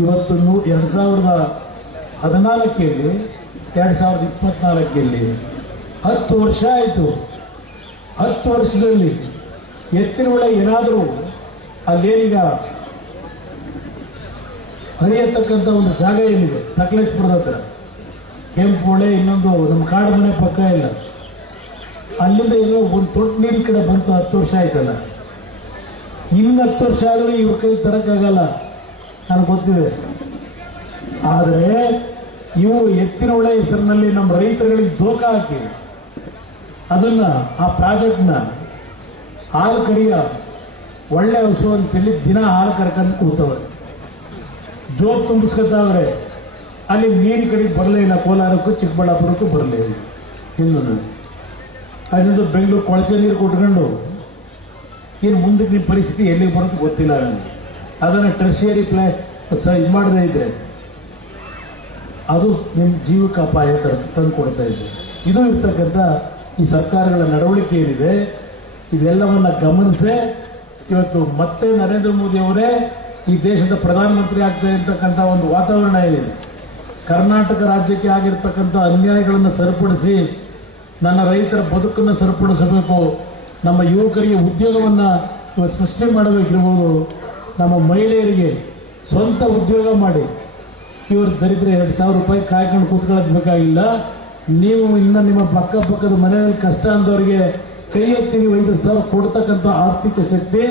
ಇವತ್ತು 2014 2024 10 ವರ್ಷ ಆಯಿತು. 10 ವರ್ಷದಲ್ಲಿ ಎತ್ತಿನಹೊಳೆ ಏನಾದರೂ ಅಲ್ಲೇನೀಗ ಹರಿಯತಕ್ಕಂಥ ಒಂದು ಜಾಗ ಏನಿದೆ ಸಕಲೇಶ್ಪುರದ ಹತ್ರ, ಕೆಂಪು ಹೊಳೆ, ಇನ್ನೊಂದು ನಮ್ಮ ಕಾಡು ಮನೆ ಪಕ್ಕ ಇಲ್ಲ, ಅಲ್ಲಿಂದ ಏನೋ ಒಂದು ತೊಟ್ಟು ನೀರಿನ ಕಡೆ ಬಂತು. 10 ವರ್ಷ ಆಯ್ತಲ್ಲ, ಇನ್ನು 10 ವರ್ಷ ಆದರೂ ಇವ್ರ ಕೈ ತರಕ್ಕಾಗಲ್ಲ, ನನಗೆ ಗೊತ್ತಿದೆ. ಆದರೆ ಇವು ಎತ್ತಿನಹೊಳೆ ಹೆಸರಿನಲ್ಲಿ ನಮ್ಮ ರೈತರುಗಳಿಗೆ ದೋಖ ಹಾಕಿ ಅದನ್ನ ಆ ಪ್ರಾಜೆಕ್ಟ್ನ ಹಾಲು ಕರಿಯ ಒಳ್ಳೆ ಹಸು ಅಂತೇಳಿ ದಿನ ಹಾಲು ಕರ್ಕೊಂಡು ಕೂತವ್ರೆ, ಜೋಬ್ ತುಂಬಿಸ್ಕೊತಾವ್ರೆ. ಅಲ್ಲಿ ನೀರು ಕಡೆಗೆ ಬರಲೇ ಇಲ್ಲ, ಕೋಲಾರಕ್ಕೂ ಚಿಕ್ಕಬಳ್ಳಾಪುರಕ್ಕೂ ಬರಲೇ ಇಲ್ಲ. ಇನ್ನೊಂದು ಅದರಿಂದ ಬೆಂಗಳೂರು ಕೊಳಚೆ ನೀರು ಕೊಟ್ಕೊಂಡು ಏನು ಮುಂದಕ್ಕೆ ನಿಮ್ಮ ಪರಿಸ್ಥಿತಿ ಎಲ್ಲಿಗೆ ಬರೋದು ಗೊತ್ತಿಲ್ಲ. ಅದನ್ನು ಟರ್ಷಿಯರಿ ಇದು ಮಾಡದೇ ಇದ್ರೆ ಅದು ನಿಮ್ಮ ಜೀವಕ್ಕೆ ಅಪಾಯ ತಂದು ಕೊಡ್ತಾ ಇದೆ. ಇದು ಇರ್ತಕ್ಕಂಥ ಈ ಸರ್ಕಾರಗಳ ನಡವಳಿಕೆ ಏನಿದೆ, ಇದೆಲ್ಲವನ್ನ ಗಮನಿಸೇ ಇವತ್ತು ಮತ್ತೆ ನರೇಂದ್ರ ಮೋದಿ ಅವರೇ ಈ ದೇಶದ ಪ್ರಧಾನಮಂತ್ರಿ ಆಗ್ತಾ ಇರ್ತಕ್ಕಂಥ ಒಂದು ವಾತಾವರಣ ಏನಿದೆ, ಕರ್ನಾಟಕ ರಾಜ್ಯಕ್ಕೆ ಆಗಿರ್ತಕ್ಕಂಥ ಅನ್ಯಾಯಗಳನ್ನು ಸರಿಪಡಿಸಿ ನನ್ನ ರೈತರ ಬದುಕನ್ನು ಸರಿಪಡಿಸಬೇಕು, ನಮ್ಮ ಯುವಕರಿಗೆ ಉದ್ಯೋಗವನ್ನು ಇವತ್ತು ಸೃಷ್ಟಿ ಮಾಡಬೇಕಿರ್ಬೋದು, ನಮ್ಮ ಮಹಿಳೆಯರಿಗೆ ಸ್ವಂತ ಉದ್ಯೋಗ ಮಾಡಿ ಇವರು ದರಿದ್ರ 2,000 ರೂಪಾಯಿ ಕಾಯ್ಕೊಂಡು ಕೂತ್ಕೊಳ್ಳೋದು ಬೇಕಾಗಿಲ್ಲ. ನೀವು ಇನ್ನು ನಿಮ್ಮ ಪಕ್ಕದ ಮನೆಯಲ್ಲಿ ಕಷ್ಟ ಅಂದವರಿಗೆ ಕೈ ಎತ್ತಿ 5,000 ಕೊಡ್ತಕ್ಕಂಥ ಆರ್ಥಿಕ ಶಕ್ತಿ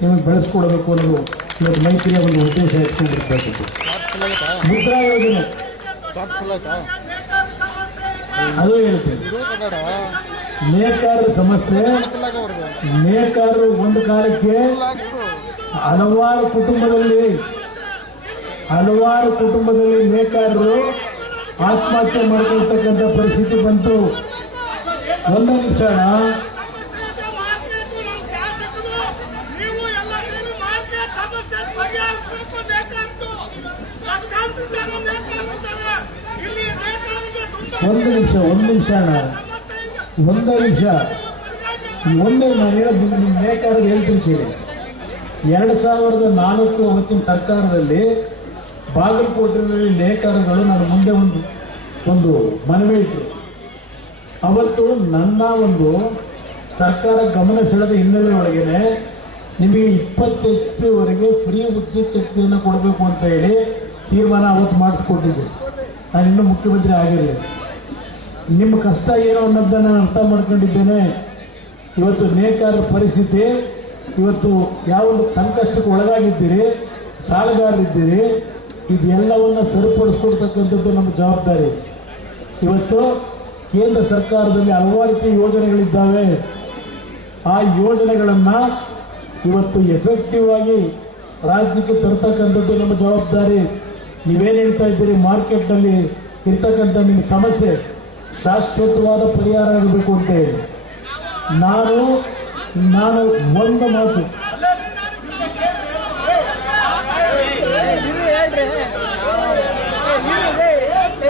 ನಿಮಗೆ ಬೆಳೆಸ್ಕೊಡ್ಬೇಕು ಅನ್ನೋದು ಇವತ್ತು ಮೈತ್ರಿಯ ಒಂದು ಉದ್ದೇಶ ಇಟ್ಕೊಂಡಿರ್ತಕ್ಕಂಥದ್ದು. ಮುದ್ರಾ ಯೋಜನೆ ಅದು ಹೇಳ್ತೇನೆ. ನೇಕಾರರ ಸಮಸ್ಯೆ, ನೇಕಾರರು ಒಂದು ಕಾಲಕ್ಕೆ ಹಲವಾರು ಕುಟುಂಬದಲ್ಲಿ ನೇಕಾರರು ಆತ್ಮಹತ್ಯೆ ಮಾಡಿಕೊಳ್ತಕ್ಕಂಥ ಪರಿಸ್ಥಿತಿ ಬಂತು. ಒಂದು ನಿಮಿಷ, ಒಂದೇ ನಾನು ಹೇಳೋದು ನಿಮ್ಮ ನೇಕಾರರು ಹೇಳ್ತೀನಿ ಕೇಳಿ. 2004 ಅವತ್ತಿನ ಸರ್ಕಾರದಲ್ಲಿ ಬಾಗಲಕೋಟೆಯಲ್ಲಿ ನೇಕಾರಗಳು ನನ್ನ ಮುಂದೆ ಒಂದು ಮನವಿ ಇಟ್ಟರು. ಅವತ್ತು ನನ್ನ ಒಂದು ಸರ್ಕಾರ ಗಮನ ಸೆಳೆದ ಹಿನ್ನೆಲೆ ಒಳಗೇನೆ ನಿಮಗೆ 20 HP ಫ್ರೀ ವಿದ್ಯುತ್ ಶಕ್ತಿಯನ್ನು ಕೊಡಬೇಕು ಅಂತ ಹೇಳಿ ತೀರ್ಮಾನ ಅವತ್ತು ಮಾಡಿಸ್ಕೊಟ್ಟಿದ್ದೆ. ನಾನು ಇನ್ನೂ ಮುಖ್ಯಮಂತ್ರಿ ಆಗಿರಲಿಲ್ಲ. ನಿಮ್ಮ ಕಷ್ಟ ಏನೋ ಅನ್ನೋದನ್ನು ನಾನು ಅರ್ಥ ಮಾಡ್ಕೊಂಡಿದ್ದೇನೆ. ಇವತ್ತು ನೇಕಾರರ ಪರಿಸ್ಥಿತಿ, ಇವತ್ತು ಯಾವೊಂದು ಸಂಕಷ್ಟಕ್ಕೆ ಒಳಗಾಗಿದ್ದೀರಿ, ಸಾಲಗಾರರಿದ್ದೀರಿ, ಇದೆಲ್ಲವನ್ನ ಸರಿಪಡಿಸ್ಕೊಡ್ತಕ್ಕಂಥದ್ದು ನಮ್ಮ ಜವಾಬ್ದಾರಿ. ಇವತ್ತು ಕೇಂದ್ರ ಸರ್ಕಾರದಲ್ಲಿ ಹಲವಾರು ರೀತಿಯ ಯೋಜನೆಗಳಿದ್ದಾವೆ. ಆ ಯೋಜನೆಗಳನ್ನ ಇವತ್ತು ಎಫೆಕ್ಟಿವ್ ಆಗಿ ರಾಜ್ಯಕ್ಕೆ ತರ್ತಕ್ಕಂಥದ್ದು ನಮ್ಮ ಜವಾಬ್ದಾರಿ. ನೀವೇನು ಹೇಳ್ತಾ ಇದ್ದೀರಿ, ಮಾರ್ಕೆಟ್ನಲ್ಲಿ ಇರ್ತಕ್ಕಂಥ ನಿಮ್ಮ ಸಮಸ್ಯೆ ಶಾಶ್ವತವಾದ ಪರಿಹಾರ ಆಗಬೇಕು ಅಂತ ಹೇಳಿ ನಾನು ಒಂದು ಮಾತು,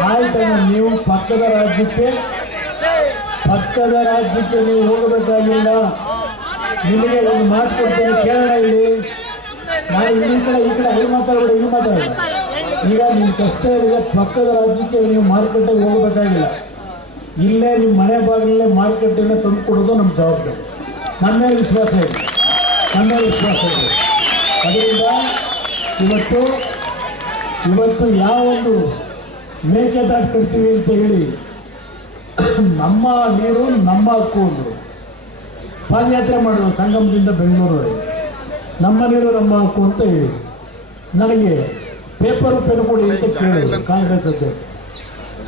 ಆಯ್ತಣ್ಣ, ನೀವು ಪಕ್ಕದ ರಾಜ್ಯಕ್ಕೆ ನೀವು ಹೋಗಬೇಕಾಗಿಲ್ಲ. ನಿಮಗೆ ಒಂದು ಮಾತು ಕೊಡ್ತೇನೆ, ಕೇಳೋಣ. ಇಲ್ಲಿ ನಾನು ಈ ಕಡೆ ಅಲ್ಲಿ ಮಾತಾಡಬೇಡ, ಇಲ್ಲಿ ಮಾತಾಡೋಣ. ಈಗ ನಿಮ್ಮ ಕಷ್ಟ ಇದೆ, ಪಕ್ಕದ ರಾಜ್ಯಕ್ಕೆ ನೀವು ಮಾರುಕಟ್ಟೆಗೆ ಹೋಗಬೇಕಾಗಿಲ್ಲ. ಇಲ್ಲೇ ನಿಮ್ಮ ಮನೆ ಬಾಗಿಲಲ್ಲೇ ಮಾರುಕಟ್ಟೆಯನ್ನು ತಂದು ಕೊಡೋದು ನಮ್ಮ ಜವಾಬ್ದಾರಿ. ನನ್ನ ಮೇಲೆ ವಿಶ್ವಾಸ ಇದೆ. ಅದರಿಂದ ಇವತ್ತು ಯಾವೊಂದು ಮೇಕೆದಾಟು ಕಟ್ತೀವಿ ಅಂತ ಹೇಳಿ ನಮ್ಮ ನೀರು ನಮ್ಮ ಹಕ್ಕು ಅಂದರು. ಪಾದಯಾತ್ರೆ ಮಾಡೋದು ಸಂಗಮದಿಂದ ಬೆಂಗಳೂರವರೆಗೆ, ನಮ್ಮ ನೀರು ನಮ್ಮ ಹಕ್ಕು ಅಂತ ಹೇಳಿ ನನಗೆ ಪೇಪರ್ ಪೆನ್ ಕೊಡಿ ಅಂತ ಕೇಳಿದ್ರು ಕಾಂಗ್ರೆಸ್ ಅಧ್ಯಕ್ಷ.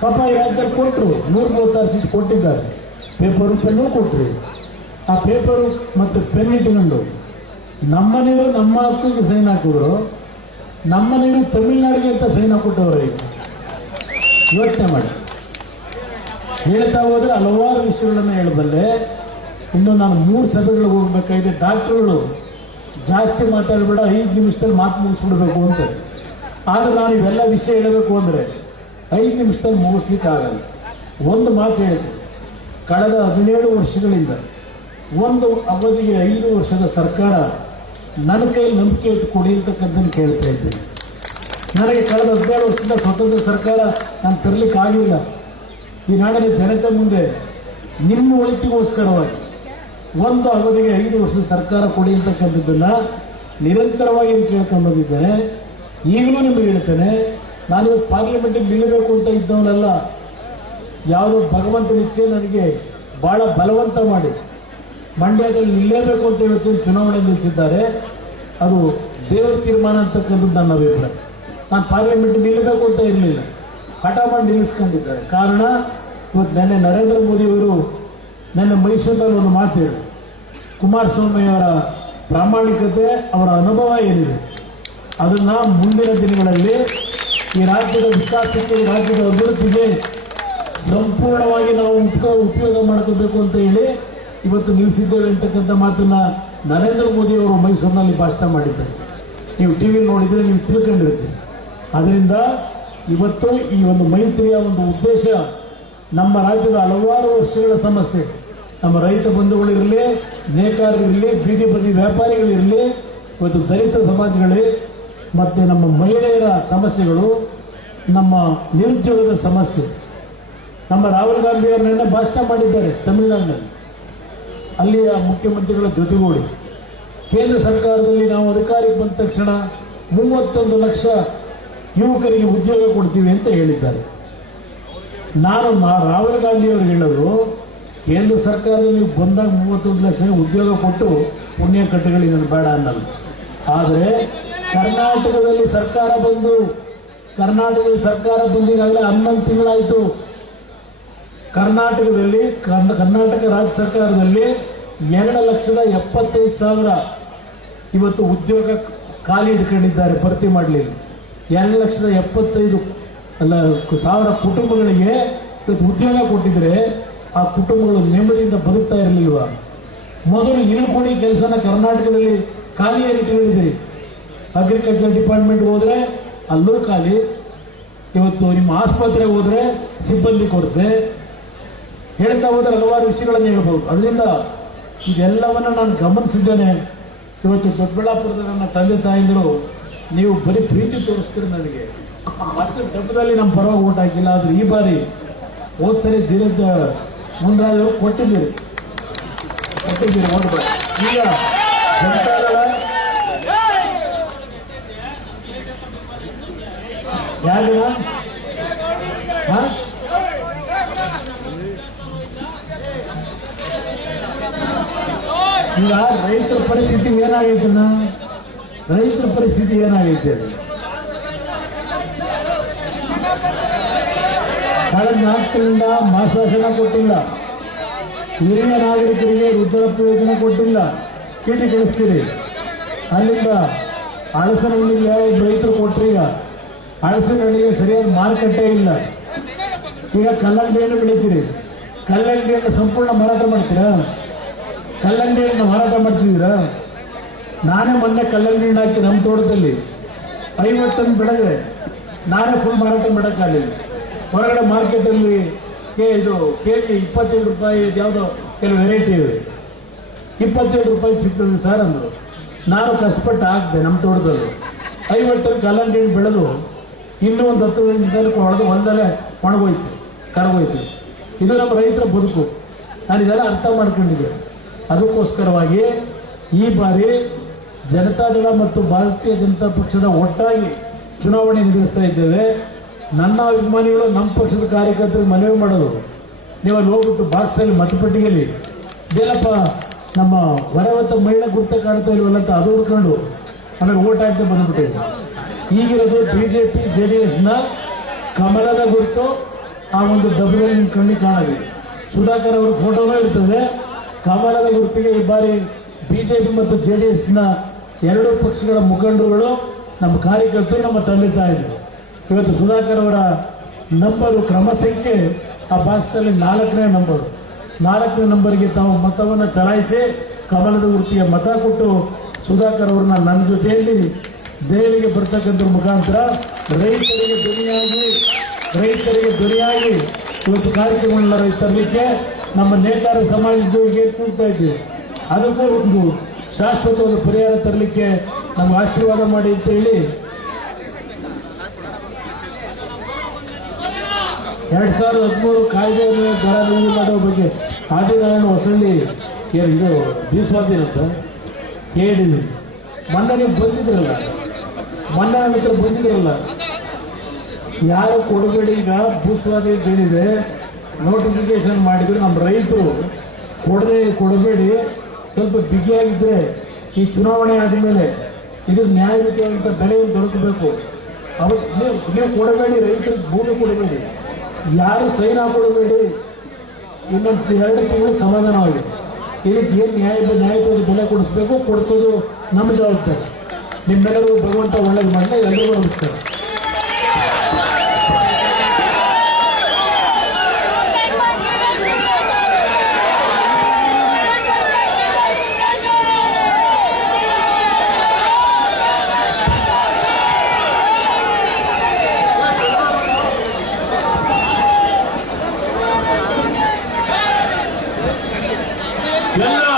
ಪಾಪ ಈ ರಾಜ್ಯದಲ್ಲಿ ಕೊಟ್ಟರು, 136 ಸೀಟ್ ಕೊಟ್ಟಿದ್ದಾರೆ. ಪೇಪರು ಪೆನ್ನು ಕೊಟ್ಟರು. ಆ ಪೇಪರು ಮತ್ತು ಪೆನ್ ಇಟ್ಕೊಂಡು ನಮ್ಮ ನೀರು ನಮ್ಮ ಹಕ್ಕಿಗೆ ಸೈನ್ ಹಾಕಿದ್ರು. ನಮ್ಮ ನೀರು ತಮಿಳುನಾಡಿಗೆ ಅಂತ ಸೈನ್ ಹಾಕೊಟ್ಟವ್ರೆ. ಈಗ ಯೋಚನೆ ಮಾಡಿ, ಹೇಳ್ತಾ ಹೋದ್ರೆ ಹಲವಾರು ವಿಷಯಗಳನ್ನು ಹೇಳಬಲ್ಲೆ. ಇನ್ನು ನಾನು 3 ಸಭೆಗಳಿಗೆ ಹೋಗ್ಬೇಕಾಗಿದೆ. ಡಾಕ್ಟರ್ಗಳು ಜಾಸ್ತಿ ಮಾತಾಡಬೇಡ, 5 ನಿಮಿಷದಲ್ಲಿ ಮಾತು ಮುಗಿಸ್ಬಿಡ್ಬೇಕು ಅಂತ. ಆದರೆ ನಾನು ಇವೆಲ್ಲ ವಿಷಯ ಹೇಳಬೇಕು ಅಂದರೆ 5 ನಿಮಿಷದಲ್ಲಿ ಮುಗಿಸ್ಲಿಕ್ಕೆ ಆಗಲ್ಲ. ಒಂದು ಮಾತು ಹೇಳಿದೆ, ಕಳೆದ 17 ವರ್ಷಗಳಿಂದ ಒಂದು ಅವಧಿಗೆ 5 ವರ್ಷದ ಸರ್ಕಾರ ನನ್ನ ಕೈಯಲ್ಲಿ ನಂಬಿಕೆ ಇಟ್ಟು ಕೊಡಿ ಅಂತಕ್ಕಂಥದ್ದು ಕೇಳ್ತಾ ಇದ್ದೇನೆ. ನನಗೆ ಕಳೆದ 17 ವರ್ಷದಿಂದ ಸ್ವತಂತ್ರ ಸರ್ಕಾರ ನಾನು ತರಲಿಕ್ಕೆ ಆಗಿಲ್ಲ. ಈ ನಾಡಿನ ಜನತೆ ಮುಂದೆ ನಿಮ್ಮ ಒಳಿತಿಗೋಸ್ಕರವಾಗಿ ಒಂದು ಅವಧಿಗೆ 5 ವರ್ಷದ ಸರ್ಕಾರ ಕೊಡಿ ಅಂತಕ್ಕಂಥದ್ದನ್ನ ನಿರಂತರವಾಗಿ ಕೇಳ್ಕೊಂಡು ಬಂದಿದ್ದೇನೆ. ಈಗಲೂ ನಿಮಗೆ ಹೇಳ್ತೇನೆ, ನಾನು ಪಾರ್ಲಿಮೆಂಟಿಗೆ ನಿಲ್ಲಬೇಕು ಅಂತ ಇದ್ದವನಲ್ಲ. ಯಾವುದೋ ಭಗವಂತನ ಇಚ್ಛೆ ನನಗೆ ಬಹಳ ಬಲವಂತ ಮಾಡಿ ಮಂಡ್ಯದಲ್ಲಿ ನಿಲ್ಲೇಬೇಕು ಅಂತ ಹೇಳ್ತೀನಿ. ಚುನಾವಣೆ ನಿಲ್ಲಿಸಿದ್ದಾರೆ, ಅದು ದೇವರ ತೀರ್ಮಾನ ಅಂತಕ್ಕಂಥದ್ದು ನನ್ನ ಅಭಿಪ್ರಾಯ. ನಾನು ಪಾರ್ಲಿಮೆಂಟ್ ನಿಲ್ಲಬೇಕು ಅಂತ ಇರಲಿಲ್ಲ, ಹಠ ಮಾಡಿ ನಿಲ್ಲಿಸ್ಕೊಂಡಿದ್ದಾರೆ. ಕಾರಣ ಇವತ್ತು ನೆನ್ನೆ ನರೇಂದ್ರ ಮೋದಿಯವರು ನನ್ನ ಮೈಸೂರಿನಲ್ಲಿ ಒಂದು ಮಾತು ಹೇಳಿ, ಕುಮಾರಸ್ವಾಮಿಯವರ ಪ್ರಾಮಾಣಿಕತೆ, ಅವರ ಅನುಭವ ಏನಿದೆ ಅದನ್ನ ಮುಂದಿನ ದಿನಗಳಲ್ಲಿ ಈ ರಾಜ್ಯದ ವಿಕಾಸಕ್ಕೆ, ರಾಜ್ಯದ ಅಭಿವೃದ್ಧಿಗೆ ಸಂಪೂರ್ಣವಾಗಿ ನಾವು ಉಪಯೋಗ ಮಾಡ್ಕೋಬೇಕು ಅಂತ ಹೇಳಿ ಇವತ್ತು ನಿಲ್ಲಿಸಿದ್ದೇವೆ ಅಂತಕ್ಕಂಥ ಮಾತನ್ನ ನರೇಂದ್ರ ಮೋದಿ ಅವರು ಮೈಸೂರಿನಲ್ಲಿ ಭಾಷಣ ಮಾಡಿದ್ದಾರೆ. ನೀವು ಟಿವಿ ನೋಡಿದ್ರೆ ನೀವು ತಿಳ್ಕೊಂಡಿರ್ತೀರಿ. ಅದರಿಂದ ಇವತ್ತು ಈ ಒಂದು ಮೈತ್ರಿಯ ಒಂದು ಉದ್ದೇಶ, ನಮ್ಮ ರಾಜ್ಯದ ಹಲವಾರು ವರ್ಷಗಳ ಸಮಸ್ಯೆ, ನಮ್ಮ ರೈತ ಬಂಧುಗಳಿರಲಿ, ನೇಕಾರರಿರಲಿ, ಬೀದಿ ಬದಿ ವ್ಯಾಪಾರಿಗಳಿರಲಿ, ಇವತ್ತು ದಲಿತ ಸಮಾಜಗಳೇ, ಮತ್ತೆ ನಮ್ಮ ಮಹಿಳೆಯರ ಸಮಸ್ಯೆಗಳು, ನಮ್ಮ ನಿರುದ್ಯೋಗದ ಸಮಸ್ಯೆ. ನಮ್ಮ ರಾಹುಲ್ ಗಾಂಧಿ ಅವರು ನಿನ್ನೆ ಭಾಷಣ ಮಾಡಿದ್ದಾರೆ ತಮಿಳುನಾಡಿನಲ್ಲಿ. ಅಲ್ಲಿಯ ಮುಖ್ಯಮಂತ್ರಿಗಳ ಜೊತೆಗೂಡಿ ಕೇಂದ್ರ ಸರ್ಕಾರದಲ್ಲಿ ನಾವು ಅಧಿಕಾರಕ್ಕೆ ಬಂದ ತಕ್ಷಣ 31 ಲಕ್ಷ ಯುವಕರಿಗೆ ಉದ್ಯೋಗ ಕೊಡ್ತೀವಿ ಅಂತ ಹೇಳಿದ್ದಾರೆ. ನಾನು ರಾಹುಲ್ ಗಾಂಧಿ ಅವರು ಹೇಳೋದು, ಕೇಂದ್ರ ಸರ್ಕಾರದಲ್ಲಿ ಬಂದಾಗ 31 ಲಕ್ಷ ಉದ್ಯೋಗ ಕೊಟ್ಟು ಪುಣ್ಯ ಕಟ್ಟಗಳಿಗೆ ನಾನು ಬೇಡ ಅನ್ನಲ್ಲ. ಆದರೆ ಕರ್ನಾಟಕದಲ್ಲಿ ಸರ್ಕಾರ ಬಂದು ಈಗಾಗಲೇ 11 ತಿಂಗಳಾಯಿತು. ಕರ್ನಾಟಕದಲ್ಲಿ ಕರ್ನಾಟಕ ರಾಜ್ಯ ಸರ್ಕಾರದಲ್ಲಿ 2,75,000 ಇವತ್ತು ಉದ್ಯೋಗ ಖಾಲಿ ಇಟ್ಕೊಂಡಿದ್ದಾರೆ, ಭರ್ತಿ ಮಾಡಲಿಲ್ಲ. 2,75,000 ಕುಟುಂಬಗಳಿಗೆ ಇವತ್ತು ಉದ್ಯೋಗ ಕೊಟ್ಟಿದ್ರೆ ಆ ಕುಟುಂಬಗಳು ನೆಮ್ಮದಿಯಿಂದ ಬದುಕ್ತಾ ಇರಲಿಲ್ವಾ? ಮೊದಲು ಇಳ್ಕೊಡಿ ಕೆಲಸನ ಕರ್ನಾಟಕದಲ್ಲಿ ಖಾಲಿಯಾಗಿ ಇಟ್ಟುಕೊಂಡಿದ್ದೀರಿ. ಅಗ್ರಿಕಲ್ಚರ್ ಡಿಪಾರ್ಟ್ಮೆಂಟ್ ಹೋದ್ರೆ ಅಲ್ಲೂ ಖಾಲಿ. ಇವತ್ತು ನಿಮ್ಮ ಆಸ್ಪತ್ರೆಗೆ ಹೋದ್ರೆ ಸಿಬ್ಬಂದಿ ಕೊರತೆ. ಹೇಳ್ತಾ ಹೋದ್ರೆ ಹಲವಾರು ವಿಷಯಗಳನ್ನು ಹೇಳ್ಬೋದು. ಅದರಿಂದ ಇದೆಲ್ಲವನ್ನ ನಾನು ಗಮನಿಸಿದ್ದೇನೆ. ಇವತ್ತು ದೊಡ್ಡಬಳ್ಳಾಪುರದ ನನ್ನ ತಂದೆ ತಾಯಿಂದರು, ನೀವು ಬರೀ ಪ್ರೀತಿ ತೋರಿಸ್ತೀರಿ ನನಗೆ, ಮತ್ತೆ ಡಬ್ಬದಲ್ಲಿ ನಮ್ಮ ಪರವಾಗಿ ಓಟ್ ಹಾಕಿಲ್ಲ. ಆದ್ರೆ ಈ ಬಾರಿ ಹೋದ್ ಸರಿ ಧೀರಜ್ ಮುನ್ರಾಜ್ ಅವರು ಕೊಟ್ಟಿದ್ದೀರಿ ಓಟ್. ಈಗ ಜನತಾದಳ ಯಾರಿಲ್ಲ, ಈಗ ರೈತರ ಪರಿಸ್ಥಿತಿ ಏನಾಗೈತೆ? ರೈತರ ಪರಿಸ್ಥಿತಿ ಏನಾಗೈತೆ? ಕಳೆದ 4 ತಿಂಗಳಿಂದ ಮಾಸಾಶನ ಕೊಟ್ಟಿಲ್ಲ, ಹಿರಿಯ ನಾಗರಿಕರಿಗೆ ವೃದ್ಧಾಪ್ಯ ಯೋಜನೆ ಕೊಟ್ಟಿಲ್ಲ, ಚೀಟಿ ಕಳಿಸ್ತೀರಿ. ಅಲ್ಲಿಂದ ಹಳಸಿನ ಹಣ್ಣಿಗೆ ಯಾವ ರೈತರು ಕೊಟ್ರೀಗ ಹಳಸಿನ ಹಣ್ಣಿಗೆ ಸರಿಯಾದ ಮಾರುಕಟ್ಟೆ ಇಲ್ಲ. ಈಗ ಕಲ್ಲಂಗಡಿಯನ್ನು ಬೆಳಿತೀರಿ, ಕಲ್ಲಂಗಡಿಯನ್ನು ಸಂಪೂರ್ಣ ಮಾರಾಟ ಮಾಡ್ತೀರಾ? ಕಲ್ಲಂಗಡಿಯನ್ನು ಮಾರಾಟ ಮಾಡ್ತಿದ್ದೀರಾ? ನಾನೇ ಮೊನ್ನೆ ಕಲ್ಲಂಗಡಿ ಹಣ್ಣು ಹಾಕಿ ನಮ್ಮ ತೋಟದಲ್ಲಿ 50 ಟನ್ ಬೆಳೆದ್ರೆ ನಾನೇ ಫುಲ್ ಮಾರಾಟ ಮಾಡೋಕ್ಕಾಗಲಿಲ್ಲ. ಹೊರಗಡೆ ಮಾರ್ಕೆಟಲ್ಲಿ ಇದು ಕೆಜಿ 25 ರೂಪಾಯಿ, ಯಾವುದೋ ಕೆಲವು ವೆರೈಟಿ ಇವೆ, 27 ರೂಪಾಯಿ ಸಿಗ್ತದೆ ಸರ್ ಅಂದರು. ನಾನು ಕಷ್ಟಪಟ್ಟು ಹಾಕಿದೆ ನಮ್ಮ ತೋಟದಲ್ಲಿ 50 ಟನ್ ಕಲ್ಲಂಗಡಿ ಹಣ್ಣು ಬೆಳೆದು ಇನ್ನೂ ಒಂದು 10 ದಿನಕ್ಕೆ ಹೊಡೆದು ಒಂದಲ್ಲೇ ಒಣಗೋಯ್ತು, ಕರಗೋಯ್ತು. ಇದು ನಮ್ಮ ರೈತರ ಬದುಕು. ನಾನು ಇದೆಲ್ಲ ಅರ್ಥ ಮಾಡ್ಕೊಂಡಿದ್ದೆ. ಅದಕ್ಕೋಸ್ಕರವಾಗಿ ಈ ಬಾರಿ ಜನತಾದಳ ಮತ್ತು ಭಾರತೀಯ ಜನತಾ ಪಕ್ಷದ ಒಟ್ಟಾಗಿ ಚುನಾವಣೆ ಎದುರಿಸ್ತಾ ಇದ್ದೇವೆ. ನನ್ನ ಅಭಿಮಾನಿಗಳು, ನಮ್ಮ ಪಕ್ಷದ ಕಾರ್ಯಕರ್ತರಿಗೆ ಮನವಿ ಮಾಡೋದು, ನೀವು ಅಲ್ಲಿ ಹೋಗ್ಬಿಟ್ಟು ಬಾಕ್ಸಲ್ಲಿ ಮತಪಟ್ಟಿಗೆಯಲ್ಲಿ ಏನಪ್ಪ ನಮ್ಮ ಹೊರವತ್ತ ಮಹಿಳಾ ಗುರುತ ಕಾಣ್ತಾ ಇಲ್ವಲ್ಲ ಅಂತ ಅದು ಹುಡ್ಕೊಂಡು ಆಮೇಲೆ ಓಟ್ ಹಾಕಿ ಬಂದ್ಬಿಟ್ಟಿದೆ. ಈಗಿರೋದು ಬಿಜೆಪಿ JDS ಕಮಲದ ಗುರುತು, ಆ ಒಂದು ಡಬ್ಬದಲ್ಲಿ ನಿಮ್ಮ ಕಣ್ಣಿಗೆ ಕಾಣಬೇಕು. ಸುಧಾಕರ್ ಅವರ ಫೋಟೋನೂ ಇರ್ತದೆ. ಕಮಲದ ಗುರುತಿಗೆ ಈ ಬಾರಿ ಬಿಜೆಪಿ ಮತ್ತು JDS ಎರಡೂ ಪಕ್ಷಗಳ ಮುಖಂಡರುಗಳು, ನಮ್ಮ ಕಾರ್ಯಕರ್ತರು, ನಮ್ಮ ತಂದೆ ತಾಯಿಗಳು. ಇವತ್ತು ಸುಧಾಕರ್ ಅವರ ನಂಬರು ಕ್ರಮ ಸಂಖ್ಯೆ ಆ ಬಾಕ್ಸ್ನಲ್ಲಿ 4ನೇ ನಂಬರು. 4ನೇ ನಂಬರ್ಗೆ ತಾವು ಮತವನ್ನು ಚಲಾಯಿಸಿ ಕಮಲದ ಗುರುತಿಗೆ ಮತ ಕೊಟ್ಟು ಸುಧಾಕರ್ ಅವ್ರನ್ನ ನನ್ನ ಜೊತೆಯಲ್ಲಿ ದೆಹಲಿಗೆ ಬರ್ತಕ್ಕಂಥ ಮುಖಾಂತರ ರೈತರಿಗೆ ಧ್ವನಿಯಾಗಿ ಇವತ್ತು ಕಾರ್ಯಕ್ರಮಗಳನ್ನ ತರಲಿಕ್ಕೆ ನಮ್ಮ ನೇಕಾರ ಸಮಾಜದವರಿಗೆ ಕೂಡ್ತಾ ಇದ್ದೀವಿ. ಅದಕ್ಕೂ ಒಂದು ಶಾಶ್ವತವಾದ ಪರಿಹಾರ ತರಲಿಕ್ಕೆ ನಮ್ಗೆ ಆಶೀರ್ವಾದ ಮಾಡಿ ಅಂತ ಹೇಳಿ 2013 ಕಾಯ್ದೆ ದರ ನಿಗದಿ ಮಾಡೋ ಬಗ್ಗೆ ಆದಿನಾರಾಯಣ ಹೊಸಳ್ಳಿ ಇದು ಬೀಸ್ವಾದಿನಂತ ಕೇಳಿದ್ವಿ. ಮೊನ್ನೆ ನೀವು ಬಂದಿದ್ರಲ್ಲ, ಮೊನ್ನೆ ನನ್ನ ಹತ್ರ ಬಂದಿದ್ರಲ್ಲ, ಯಾರು ಕೊಡಬೇಡಿ. ಈಗ ಭೂಸ್ವಾದಿ ಏನಿದೆ ನೋಟಿಫಿಕೇಶನ್ ಮಾಡಿದ್ರೆ ನಮ್ಮ ರೈತರು ಕೊಡಬೇಡಿ, ಸ್ವಲ್ಪ ಬಿಗಿಯಾಗಿದ್ರೆ ಈ ಚುನಾವಣೆ ಆದಮೇಲೆ ಇದು ನ್ಯಾಯಯುತವಾದಂಥ ಬೆಲೆಯನ್ನು ದೊರಕಬೇಕು. ಅವತ್ತು ನೀವು ಕೊಡಬೇಡಿ, ರೈತರಿಗೆ ಭೂಮಿ ಕೊಡಬೇಡಿ, ಯಾರು ಸೈನ್ ಹಾಕೊಡಬೇಡಿ. ಇನ್ನೊಂದು 2 ತಿಂಗಳು ಸಮಾಧಾನವಾಗಿದೆ. ಇದಕ್ಕೆ ಏನು ನ್ಯಾಯಯುತವಾದ ಬೆಲೆ ಕೊಡಿಸೋದು ನಮ್ಮ ಜವಾಬ್ದಾರಿ. ನಿಮ್ಮೆಲ್ಲರಿಗೂ ಭಗವಂತ ಒಳ್ಳೇದು ಮಾಡಲಿ. ಎಲ್ಲರಿಗೂ ನಮಸ್ಕಾರ. ಎಲ್ಲ